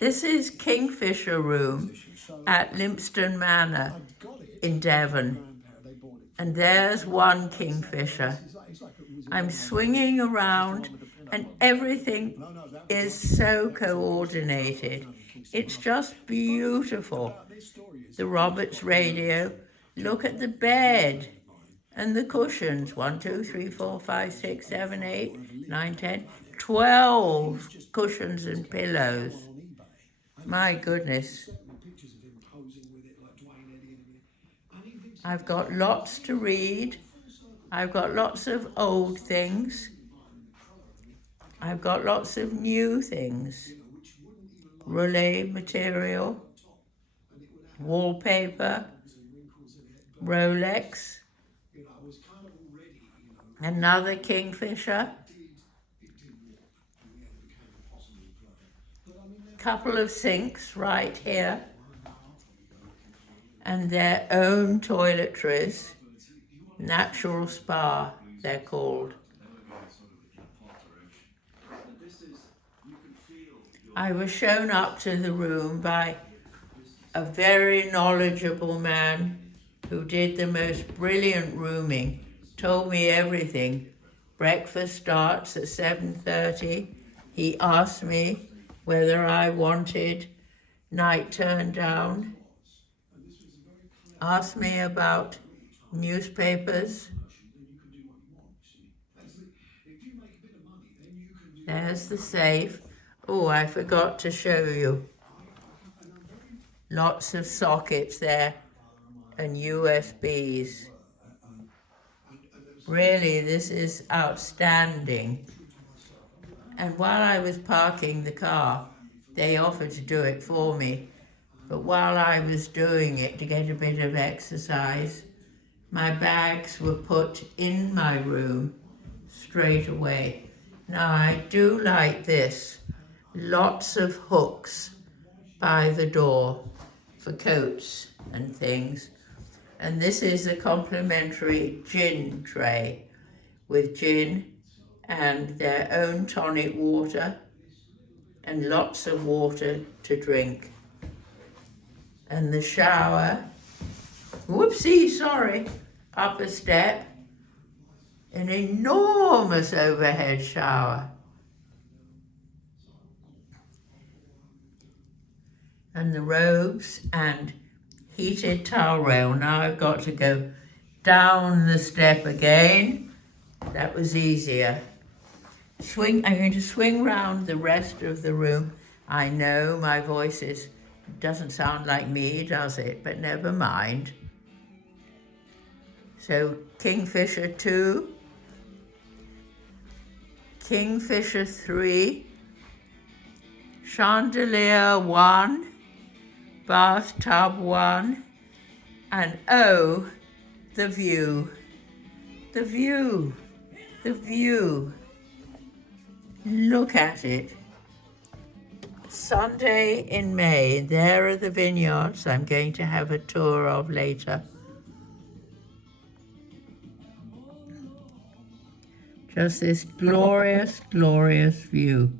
This is Kingfisher room at Lympstone Manor in Devon. And there's one kingfisher. I'm swinging around and everything is so coordinated. It's just beautiful. The Roberts radio. Look at the bed and the cushions. 1, 2, 3, 4, 5, 6, 7, 8, 9, 10, 12 cushions and pillows. My goodness. I've got lots to read. I've got lots of old things. I've got lots of new things. Relais material, wallpaper, Rolex, another kingfisher, couple of sinks right here, and their own toiletries, natural spa they're called. I was shown up to the room by a very knowledgeable man who did the most brilliant rooming, told me everything. Breakfast starts at 7:30. He asked me whether I wanted night turn down, asked me about newspapers. There's the safe. Oh, I forgot to show you. Lots of sockets there and USBs. Really, this is outstanding. And while I was parking the car, they offered to do it for me. But while I was doing it to get a bit of exercise, my bags were put in my room straight away. Now, I do like this. Lots of hooks by the door for coats and things. And this is a complimentary gin tray with gin and their own tonic water and lots of water to drink. And the shower, whoopsie, sorry, up a step, an enormous overhead shower. And the robes and heated towel rail. Now I've got to go down the step again. That was easier. I'm going to swing round the rest of the room. I know my voice doesn't sound like me, does it? But never mind. So Kingfisher 2, Kingfisher 3, chandelier 1, bathtub 1, and oh, the view, the view, the view. Look at it. Sunday in May, there are the vineyards I'm going to have a tour of later. Just this glorious, glorious view.